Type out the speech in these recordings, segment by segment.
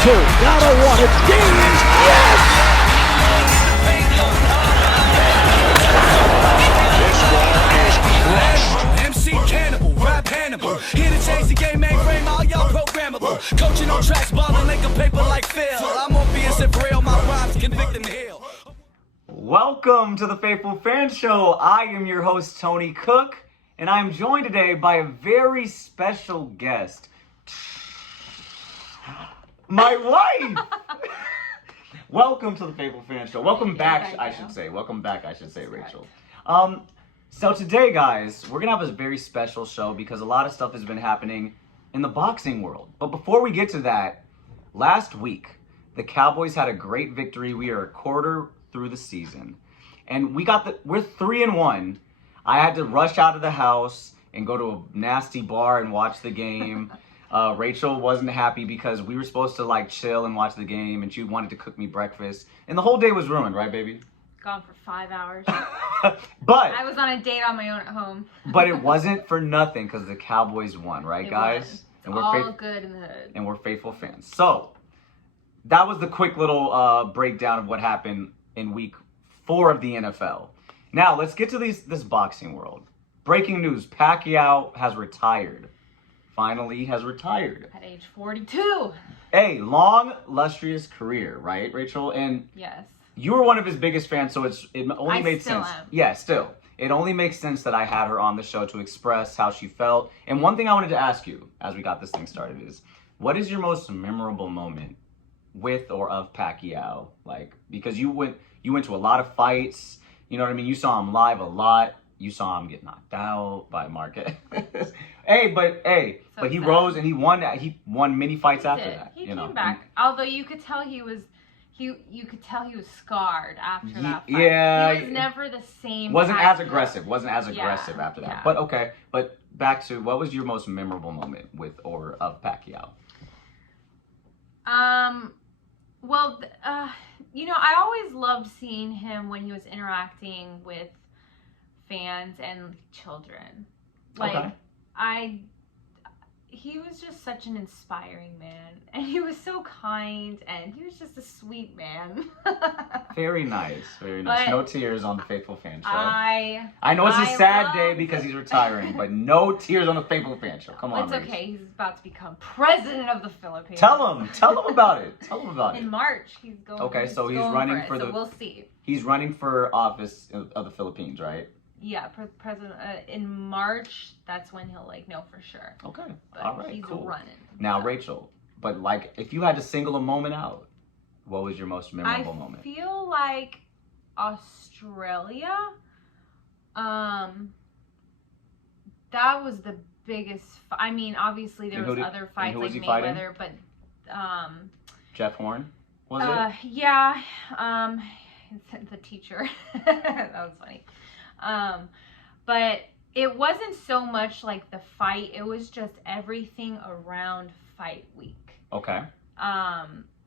two. Down to one. It's game. Yes! MC Cannibal, rap Hannibal. Here to change the game, mainframe, all y'all programmable. Coaching on tracks, balling like a paper like Phil. I'm Orpheus and real, my rhymes convict and heal. Welcome to the Faithful Fan Show. I am your host, Tony Cook, and I am joined today by a very special guest. My wife! Welcome to the Faithful Fan Show. Welcome back, I should say. Welcome back, I should say, Rachel. So today, guys, we're going to have a very special show because a lot of stuff has been happening in the boxing world. But before we get to that, last week, the Cowboys had a great victory. We are a quarter through the season. And we're 3-1. I had to rush out of the house and go to a nasty bar and watch the game. Rachel wasn't happy because we were supposed to like chill and watch the game, and she wanted to cook me breakfast. And the whole day was ruined, right, baby? Gone for 5 hours. But I was on a date on my own at home. But it wasn't for nothing because the Cowboys won, right, guys? It's and all good in the hood. And we're faithful fans. So that was the quick little breakdown of what happened in week 4 of the NFL. Now let's get to this boxing world. Breaking news: Pacquiao has retired. Finally, has retired at age 42. A long, illustrious career, right, Rachel? And yes. You were one of his biggest fans, so it only made sense. Am. Yeah, still. It only makes sense that I had her on the show to express how she felt. And one thing I wanted to ask you as we got this thing started is, what is your most memorable moment with or of Pacquiao? Like, because you went to a lot of fights, you know what I mean? You saw him live a lot. You saw him get knocked out by Marquez. But he rose and he won many fights after that. He came back. Although you could tell he was scarred after that fight. Yeah. He was never the same. Wasn't as aggressive after that. Yeah. But okay. But back to, what was your most memorable moment with or of Pacquiao? Well, I always loved seeing him when he was interacting with fans and children. Like, okay. He was just such an inspiring man, and he was so kind, and he was just a sweet man. Very nice, very nice. But no tears on the Faithful Fan Show. I know it's a sad day because he's retiring, but no tears on the Faithful Fan Show. Come on, it's okay. He's about to become president of the Philippines. Tell him about it. Tell him about it. In March, he's going. Okay, so he's running for the. So we'll see. He's running for office of the Philippines, right? Yeah, president in March. That's when he'll know for sure. Okay, but all right, he's cool. running now, Rachel, but if you had to single a moment out, what was your most memorable moment? I feel like Australia. That was the biggest. I mean, obviously there was other fights like Mayweather, but Jeff Horn, was it? Yeah. The teacher. That was funny. But it wasn't so much like the fight, it was just everything around fight week. Okay.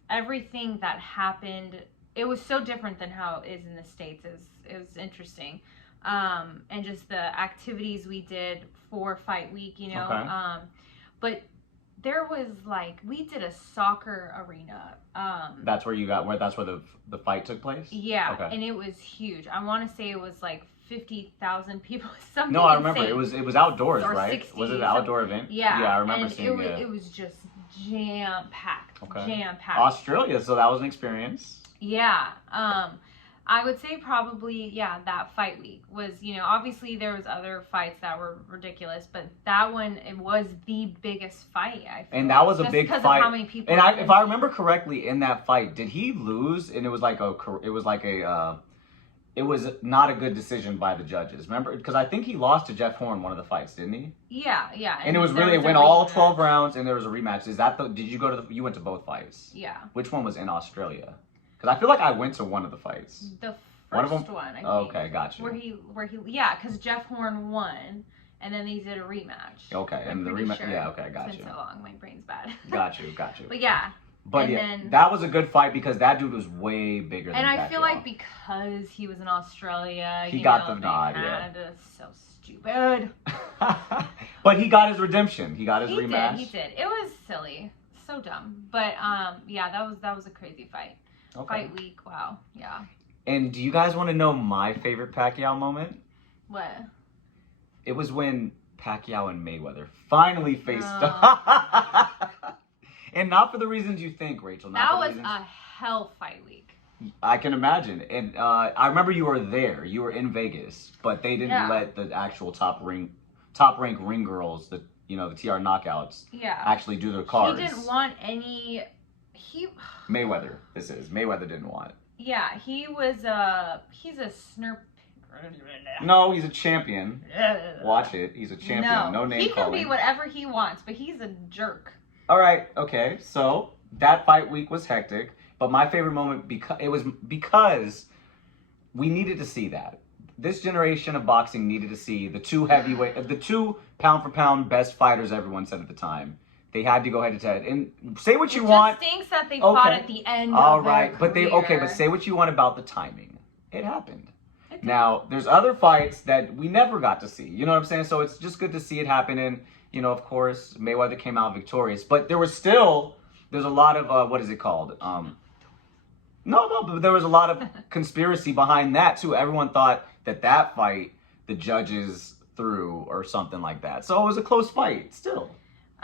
Everything that happened, it was so different than how it is in the States. It was interesting. And just the activities we did for fight week, Okay. But there was we did a soccer arena. That's where that's where the fight took place? Yeah. Okay. And it was huge. I want to say it was 50,000 people. Something. No, I remember it was outdoors, or right? 60, was it an outdoor event? Yeah. Yeah, I remember seeing it. It was just jam packed. Okay. Jam packed. Australia, so that was an experience. Yeah. I would say probably that fight week was obviously there was other fights that were ridiculous, but that one, it was the biggest fight. I feel and that was a big because fight. Of how many people? And if I remember correctly, in that fight, did he lose? And it was it was not a good decision by the judges. Remember, because I think he lost to Jeff Horn one of the fights, didn't he? Yeah. And it went all 12 rounds, and there was a rematch. Is that did you go to you went to both fights? Yeah. Which one was in Australia? Because I feel like I went to one of the fights. The one first of them? one, I think. Okay, gotcha. Where he, because Jeff Horn won, and then they did a rematch. Okay, and the rematch, sure. Yeah, okay, gotcha. It's been so long, my brain's bad. Got you. But yeah. But that was a good fight because that dude was way bigger than Pacquiao. And I feel like because he was in Australia, he got the nod, yeah. So stupid. But he got his redemption. He got his rematch. He did. It was silly. so dumb. But yeah, that was a crazy fight. Okay. Fight week. Wow. Yeah. And do you guys want to know my favorite Pacquiao moment? What? It was when Pacquiao and Mayweather finally faced up. And not for the reasons you think, Rachel. That was a hell fight week. I can imagine. And I remember you were there. You were in Vegas, but they didn't let the actual top rank ring girls, the TR knockouts, actually do their cards. He didn't want any. Mayweather. Mayweather didn't want it. Yeah, he's a snurp. No, he's a champion. Watch it. He's a champion. No name calling. He can calling. be whatever he wants, but he's a jerk. All right. Okay. So that fight week was hectic, but my favorite moment because we needed to see that. This generation of boxing needed to see the two pound for pound best fighters everyone said at the time. They had to go head to head. And say what you want. It just stinks that they fought at the end of their career. But say what you want about the timing. It happened. Now, there's other fights that we never got to see. You know what I'm saying? So it's just good to see it happen. And, of course, Mayweather came out victorious. But there's a lot of, what is it called? But there was a lot of conspiracy behind that, too. Everyone thought that fight, the judges threw or something like that. So it was a close fight, still.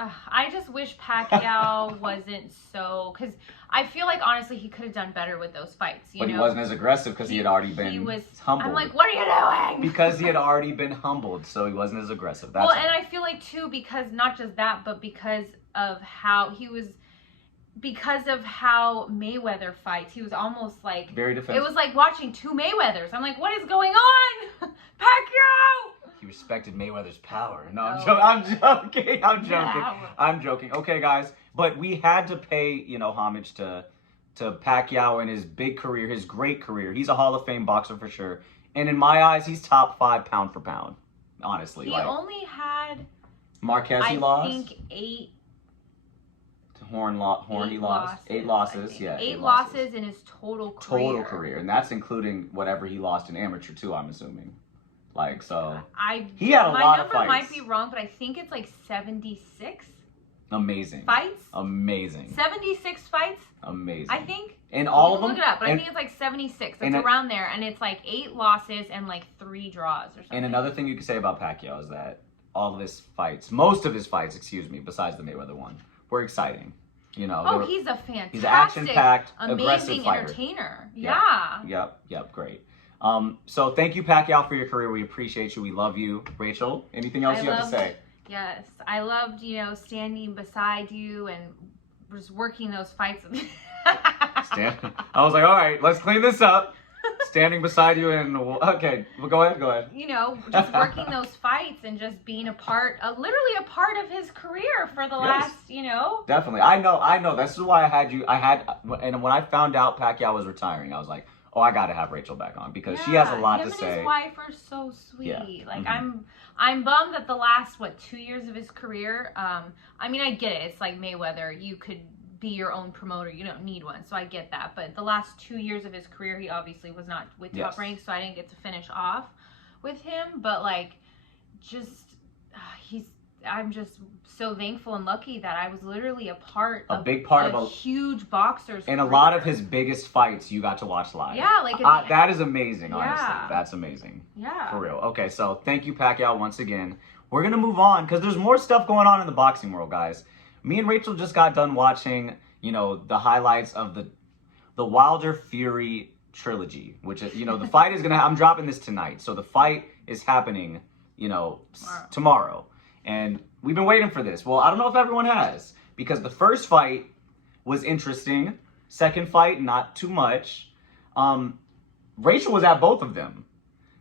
I just wish Pacquiao wasn't so... Because I feel like, honestly, he could have done better with those fights, But he wasn't as aggressive because he had already been humbled. I'm like, what are you doing? Because he had already been humbled, so he wasn't as aggressive. That's and I feel like, too, because not just that, but because of how he was... Because of how Mayweather fights, he was almost like... Very defensive. It was like watching two Mayweathers. I'm like, what is going on? Pacquiao! He respected Mayweather's power. No, I'm joking. Okay, guys. But we had to pay, homage to Pacquiao and his big career, his great career. He's a Hall of Fame boxer for sure. And in my eyes, he's top 5 pound for pound. Honestly. He only had... Marquez he lost? I think 8... Horn he lost. 8 losses. Yeah. 8 losses in his total career. And that's including whatever he lost in amateur too, I'm assuming. He had a lot of fights. My number might be wrong, but I think it's like 76. Amazing. Fights? Amazing. 76 fights? Amazing. I think. And all of them? Look it up, but I think it's like 76. It's around there, and it's like 8 losses and like 3 draws or something. And another thing you can say about Pacquiao is that most of his fights, besides the Mayweather one, were exciting. He's a fantastic, he's action-packed, amazing aggressive fighter. Entertainer. Yeah. Yep, great. So thank you, Pacquiao, for your career. We appreciate you. We love you. Rachel, anything else you have to say? Yes, I loved, standing beside you and just working those fights. I was like, all right, let's clean this up. Standing beside you and okay, well, go ahead. Just working those fights and just being literally a part of his career for the last, Definitely, I know. This is why and when I found out Pacquiao was retiring, I was like, oh, I got to have Rachel back on because she has a lot to say. Him and his wife are so sweet. Yeah. I'm bummed that the last 2 years of his career. I get it. It's like Mayweather. You could be your own promoter. You don't need one. So I get that. But the last 2 years of his career, he obviously was not with Top Rank, so I didn't get to finish off with him. But I'm just so thankful and lucky that I was literally a big part of a huge boxer's career. And a lot of his biggest fights you got to watch live. Yeah, that is amazing, honestly. That's amazing. Yeah. For real. Okay, so thank you, Pacquiao, once again. We're going to move on because there's more stuff going on in the boxing world, guys. Me and Rachel just got done watching, the highlights of the Wilder Fury trilogy, which is, the fight is I'm dropping this tonight. So the fight is happening, tomorrow. And we've been waiting for this. Well, I don't know if everyone has, because the first fight was interesting. Second fight, not too much. Rachel was at both of them.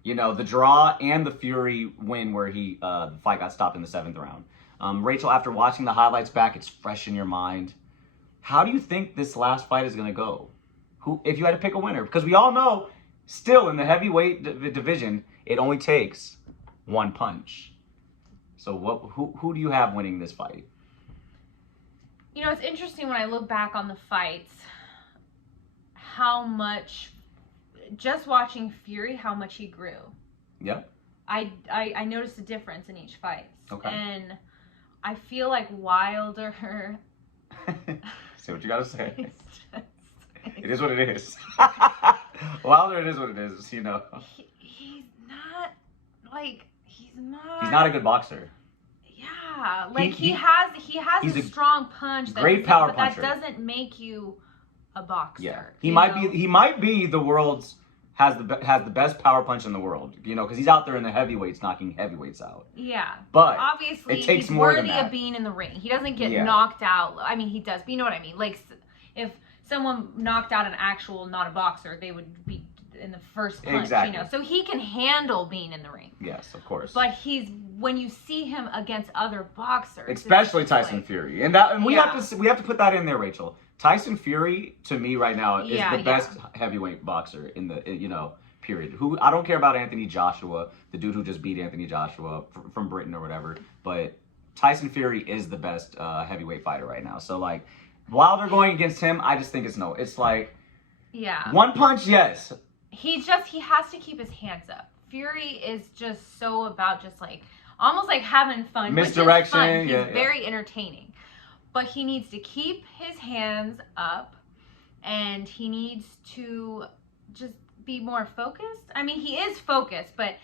The draw and the Fury win where the fight got stopped in the 7th round. Rachel, after watching the highlights back, it's fresh in your mind. How do you think this last fight is going to go? If you had to pick a winner? Because we all know, still in the heavyweight division, it only takes one punch. So who do you have winning this fight? It's interesting when I look back on the fights, how much, just watching Fury, how much he grew. Yeah. I noticed a difference in each fight. Okay. And I feel like Wilder, Say what you gotta say. It's just, It is what it is. Wilder, it is what it is, you know. He's not, like, he's not. He's not a good boxer. Yeah, like he has a strong punch. Great power puncher. But that doesn't make you a boxer. Yeah, he might be the world's has the best power punch in the world. You know, because he's out there in the heavyweights knocking heavyweights out. Yeah, but obviously it takes he's more worthy than that. of being in the ring. He doesn't get knocked out. I mean, he does, but you know what I mean. Like if someone knocked out an actual not a boxer, they would be in the first punch. Exactly. You know, so he can handle being in the ring. Yes, of course. But when you see him against other boxers, especially Tyson Fury, and we have to put that in there, Rachel. Tyson Fury to me right now is the best heavyweight boxer in the period. Who I don't care about Anthony Joshua, the dude who just beat Anthony Joshua from Britain or whatever, but Tyson Fury is the best heavyweight fighter right now. So like Wilder going against him, I just think it's like one punch, yes. He has to keep his hands up. Fury is just so about just like almost like having fun. Misdirection. Which is fun. He's very entertaining. But he needs to keep his hands up and he needs to just be more focused. I mean, he is focused, but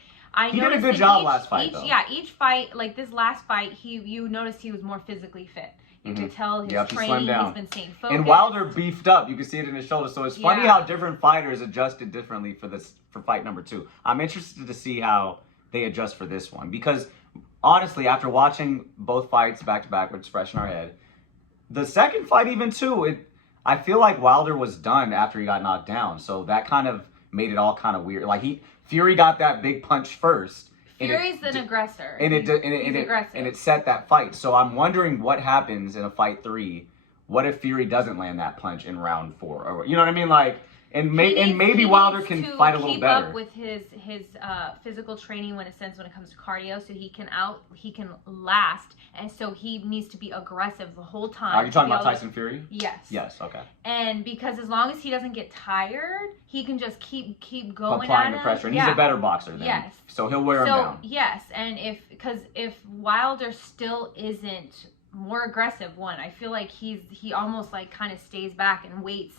he did a good job last fight though. Yeah, each fight, like this last fight, you noticed he was more physically fit. You could tell his training, he's been staying focused. And Wilder beefed up. You can see it in his shoulders. So it's funny how different fighters adjusted differently for fight number 2. I'm interested to see how they adjust for this one. Because honestly, after watching both fights back to back, which is fresh in our head, the second fight even too, I feel like Wilder was done after he got knocked down. So that kind of made it all kind of weird. Like Fury got that big punch first. Fury's an aggressor. And it set that fight. So I'm wondering what happens in a fight 3. What if Fury doesn't land that punch in round 4? Or you know what I mean? Like, maybe Wilder can fight a little better. Keep up with his physical training when it comes to cardio, so he can last, and so he needs to be aggressive the whole time. Are you talking about Tyson Fury? Yes. Yes. Okay. And because as long as he doesn't get tired, he can just keep going applying the pressure, and he's a better boxer than him. Yes. So he'll wear him down. Yes, and if Wilder still isn't more aggressive, I feel like he almost like kind of stays back and waits.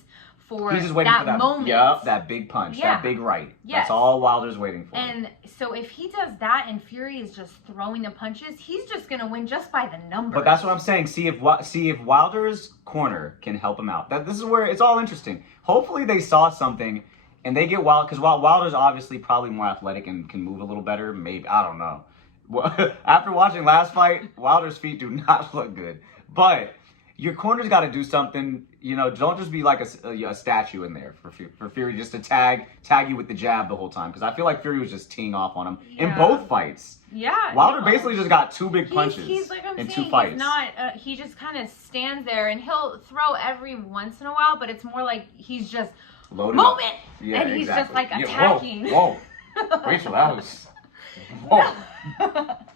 He's just waiting for that moment. Yep, that big punch, that big right. Yes. That's all Wilder's waiting for. And so if he does that and Fury is just throwing the punches, he's just going to win just by the numbers. But that's what I'm saying. See if Wilder's corner can help him out. This is where it's all interesting. Hopefully they saw something and they get Wilder, because Wilder's obviously probably more athletic and can move a little better. Maybe, I don't know. After watching last fight, Wilder's feet do not look good. But your corner's got to do something. You know, don't just be like a statue in there for Fury just to tag you with the jab the whole time. Because I feel like Fury was just teeing off on him in both fights. Yeah. Wilder basically just got 2 big punches in 2 fights. He's not. He just kind of stands there and he'll throw every once in a while, but it's more like he's just loaded moment, yeah, and he's just like attacking. Whoa, Rachel, that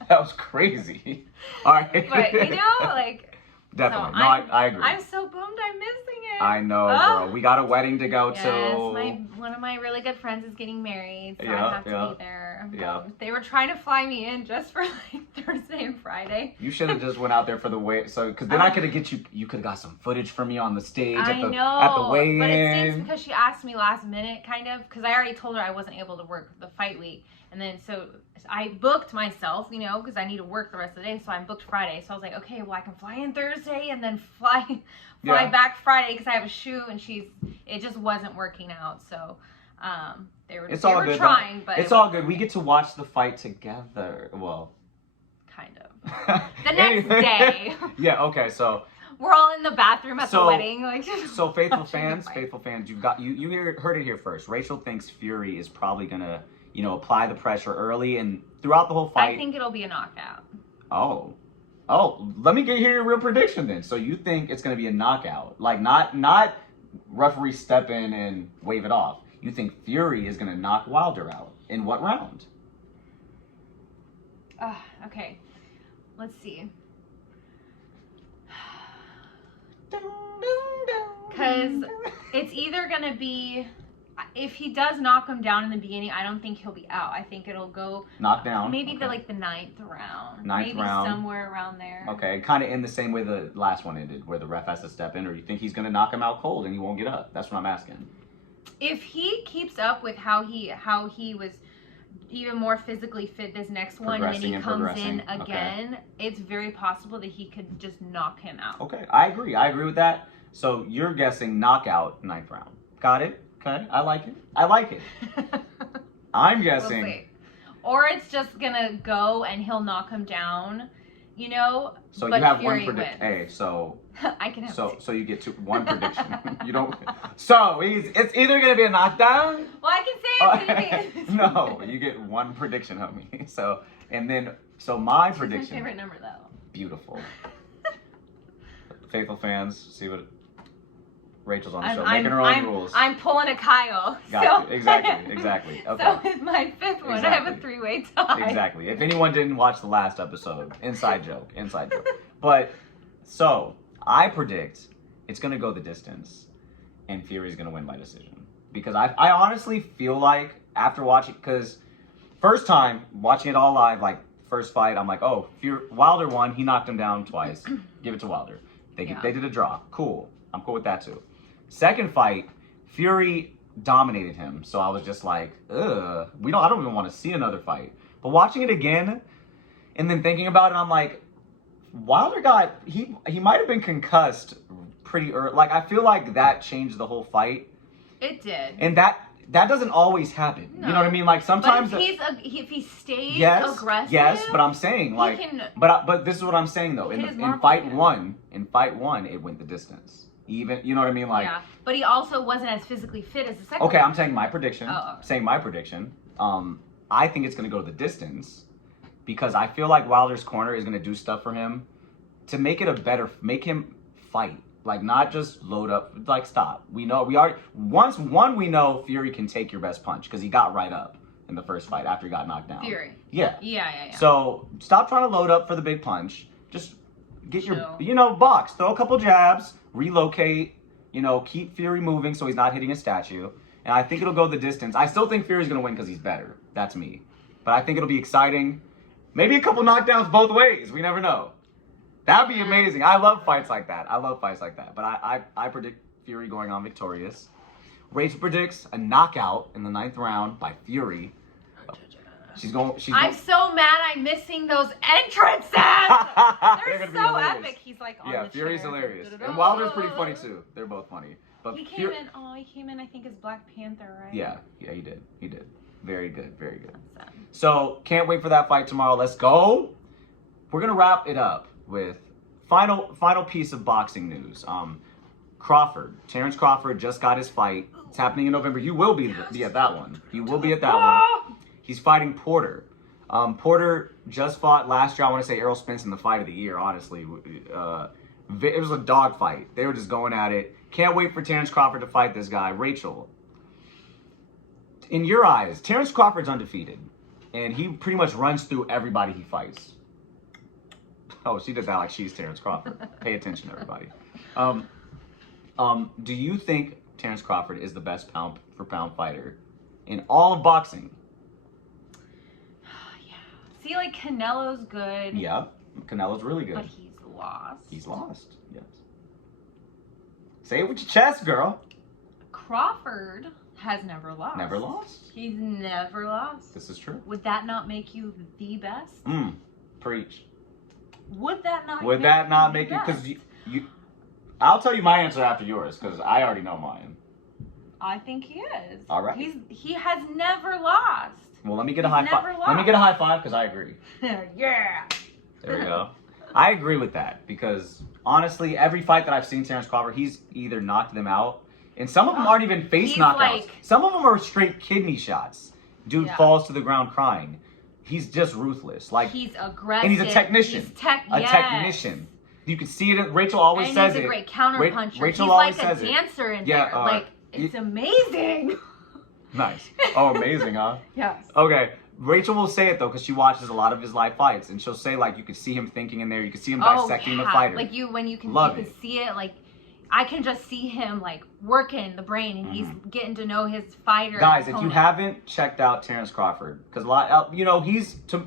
was crazy. All right, but you know, like. Definitely. So no, I agree. I'm so bummed I'm missing it. I know, girl. We got a wedding to go to. One of my really good friends is getting married, so I have to be there. They were trying to fly me in just for like Thursday and Friday. You should have just went out there for the because then I could have you could have got some footage for me on the stage at the weigh-in. But it stinks because she asked me last minute, kind of, because I already told her I wasn't able to work the fight week. And then so I booked myself, because I need to work the rest of the day. So I booked Friday. So I was like, okay, well I can fly in Thursday and then fly back Friday because I have a shoot, and it just wasn't working out. So they were trying, but it's all good. We get to watch the fight together. Well, kind of. The next day. Yeah. Okay. So. We're all in the bathroom at the wedding. So faithful fans, you heard it here first. Rachel thinks Fury is probably gonna, apply the pressure early and throughout the whole fight. I think it'll be a knockout. Oh, let me hear your real prediction then. So you think it's gonna be a knockout, like not referee step in and wave it off. You think Fury is gonna knock Wilder out in what round? Okay, let's see. Because it's either going to be... if he does knock him down in the beginning, I don't think he'll be out. I think it'll go knock down. Maybe the ninth round. Maybe somewhere around there. Okay, kind of in the same way the last one ended, where the ref has to step in, or you think he's gonna knock him out cold and he won't get up? That's what I'm asking. If he keeps up with how he was even more physically fit this next one, and then he comes in again, it's very possible that he could just knock him out. Okay, I agree with that. So you're guessing knockout 9th round. Got it? Okay, I like it. I'm guessing. We'll see. Or it's just gonna go and he'll knock him down, you know. So but you have Fury one prediction. Hey, so I can have so you get one prediction. You don't. So it's either gonna be a knockdown. Well, I can say it's gonna be. No, you get one prediction, homie. So my prediction. My favorite number though. Beautiful. Faithful fans, see what Rachel's on the show, making her own rules. I'm pulling a Kyle. Got you. Exactly. Okay. So with my 5th one, I have a 3-way tie. Exactly. If anyone didn't watch the last episode, inside joke. But so I predict it's gonna go the distance, and Fury's gonna win by decision, because I honestly feel like after watching, because first time watching it all live, like first fight, I'm like, oh, Wilder won. He knocked him down twice. Give it to Wilder. They did a draw. Cool. I'm cool with that too. Second fight, Fury dominated him. So I was just like, ugh. I don't even want to see another fight. But watching it again, and then thinking about it, I'm like, Wilder he might have been concussed pretty early. Like, I feel like that changed the whole fight. It did. And that doesn't always happen. No. You know what I mean? Like sometimes but if he stays aggressive. Yes, but I'm saying like but this is what I'm saying though. In fight one, it went the distance. Even, you know what I mean? Like, yeah, but he also wasn't as physically fit as the second. Okay, one. I'm saying my prediction. I think it's gonna go the distance, because I feel like Wilder's corner is gonna do stuff for him to make him fight. Like, not just load up, like, stop. We know, we know Fury can take your best punch, because he got right up in the first fight after he got knocked down. Fury. Yeah. Yeah. So, stop trying to load up for the big punch. Just get your, box. Throw a couple jabs, relocate, keep Fury moving so he's not hitting a statue. And I think it'll go the distance. I still think Fury's going to win because he's better. That's me. But I think it'll be exciting. Maybe a couple knockdowns both ways. We never know. That'd be amazing. I love fights like that. But I predict Fury going on victorious. Rachel predicts a knockout in the 9th round by Fury. I'm so mad I'm missing those entrances. They're so epic. He's like on the Fury's chair. hilarious. And Wilder's pretty funny too. They're both funny. But he came in I think as Black Panther, right? Yeah, he did. Very good. So can't wait for that fight tomorrow. Let's go. We're gonna wrap it up with final piece of boxing news. Terrence Crawford just got his fight. It's happening in November. You will be at that one. You will be at that one. He's fighting Porter. Porter just fought last year. I want to say Errol Spence in the fight of the year, honestly. It was a dog fight. They were just going at it. Can't wait for Terrence Crawford to fight this guy. Rachel, in your eyes, Terrence Crawford's undefeated. And he pretty much runs through everybody he fights. Oh, she did that like she's Terrence Crawford. Pay attention, everybody. Do you think Terrence Crawford is the best pound for pound fighter in all of boxing? See, like, Canelo's good. Yeah, Canelo's really good. But he's lost. He's lost, yes. Say it with your chest, girl. Crawford has never lost. Never lost? He's never lost. This is true. Would that not make you the best? Preach. Would that not make you? Because you I'll tell you my answer after yours, because I already know mine. I think he is. All right. He has never lost. Well, let me get a high five. Let me get a high five, because I agree. Yeah. There we go. I agree with that, because honestly, every fight that I've seen Terrence Crawford, he's either knocked them out, and some of them aren't even face knockouts. Some of them are straight kidney shots. Dude falls to the ground crying. He's just ruthless. Like, he's aggressive. And he's a technician. Technician. You can see it. Rachel always says it. And he's a great counter puncher. Rachel he's always like says a dancer in there. It's amazing. Nice. Oh, amazing, huh? Yes. Okay. Rachel will say it though, because she watches a lot of his live fights, and she'll say, like, you could see him thinking in there. You could see him dissecting the fighter. Like when you can see it, like I can just see him like working the brain, and he's getting to know his fighter. Guys, opponent. if you haven't checked out Terrence Crawford, because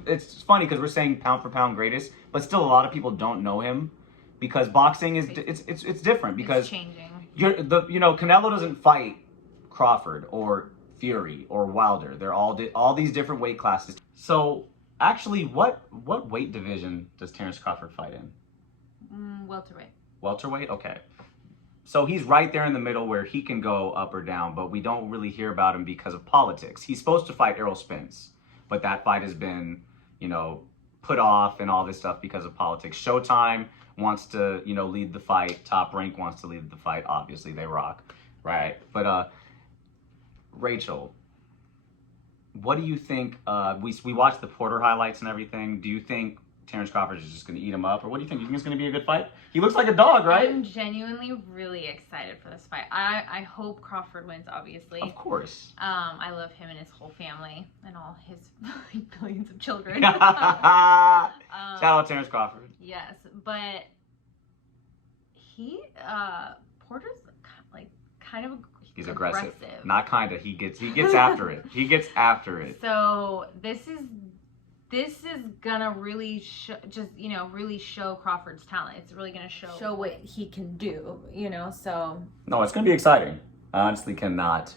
it's funny because we're saying pound for pound greatest, but still a lot of people don't know him because boxing is it's different because it's changing. Canelo doesn't fight Crawford or Fury or Wilder. They're all these different weight classes. So actually, what weight division does Terrence Crawford fight in? Welterweight. Welterweight? Okay. So he's right there in the middle where he can go up or down, but we don't really hear about him because of politics. He's supposed to fight Errol Spence, but that fight has been, put off and all this stuff because of politics. Showtime wants to, lead the fight. Top Rank wants to lead the fight. Obviously, they rock, right? But Rachel, what do you think? We watched the Porter highlights and everything. Do you think Terrence Crawford is just going to eat him up, or what do you think? You think it's going to be a good fight? He looks like a dog, right? I'm genuinely really excited for this fight. I hope Crawford wins, obviously. Of course. I love him and his whole family and all his billions of children. Shout out Terrence Crawford. Yes, but Porter's like kind of He's aggressive. Not kinda. He gets after it. He gets after it. So this is gonna really really show Crawford's talent. It's really gonna show what he can do, so. No, it's gonna be exciting. I honestly cannot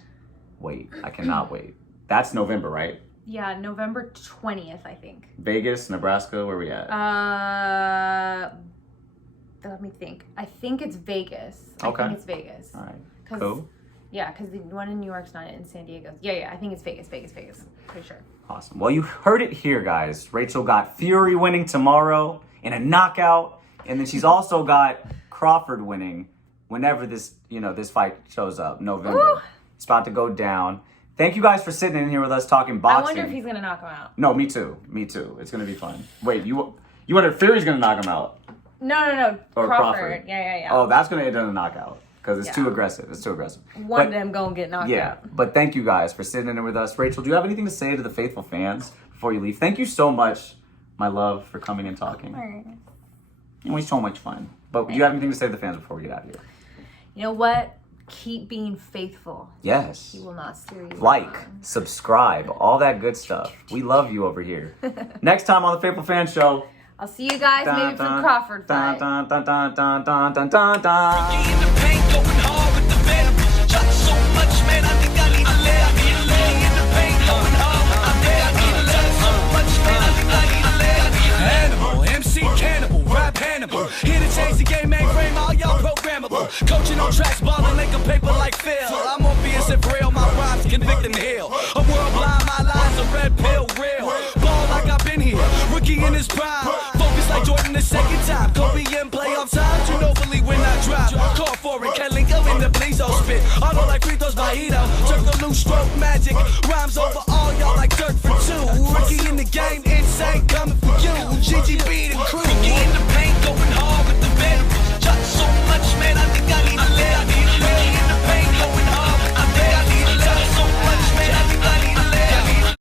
wait. I cannot wait. That's November, right? Yeah, November 20th, I think. Vegas, Nebraska, where we at? Let me think. I think it's Vegas. Okay. I think it's Vegas. All right. Cool. Yeah, because the one in New York's not in San Diego. Yeah, I think it's Vegas. Pretty sure. Awesome. Well, you heard it here, guys. Rachel got Fury winning tomorrow in a knockout, and then she's also got Crawford winning whenever this fight shows up, November. Ooh. It's about to go down. Thank you guys for sitting in here with us talking boxing. I wonder if he's gonna knock him out. No, me too. It's gonna be fun. Wait, you wonder if Fury's gonna knock him out? No. Or Crawford. Yeah. Oh, that's gonna end in a knockout. Because it's too aggressive. One of them gonna get knocked out. But thank you guys for sitting in there with us. Rachel, do you have anything to say to the faithful fans before you leave? Thank you so much, my love, for coming and talking. All right. It was so much fun. But do you have anything to say to the fans before we get out of here? You know what? Keep being faithful. Yes. He will not steer you Like, wrong. subscribe, all that good stuff. We love you over here. Next time on The Faithful Fan Show. I'll see you guys maybe for the Crawford fight. In the paint, going hard with the venom. Shot so much, man, I think I need to live. In the paint, going hard with the venom. Shot so much, man, I think I need to live. Animal, MC Cannibal, rap Hannibal. Here to change the game, mainframe, all y'all programmable. Coaching on tracks, balling like a paper like Phil. I'm obvious and real, my rhymes convict and heal. A world blind, my lies a red pill, real. Ball like I've been here, rookie in his prime. Focus like Jordan the second time. Kobe in playoff times, you know believe when I drop. Call for it, Kalinko in the Blizo spit. Auto like free throws by Hito. Jerk the loose stroke magic. Rhymes over all y'all like dirt for two. Rookie in the game, insane, coming for you. GGB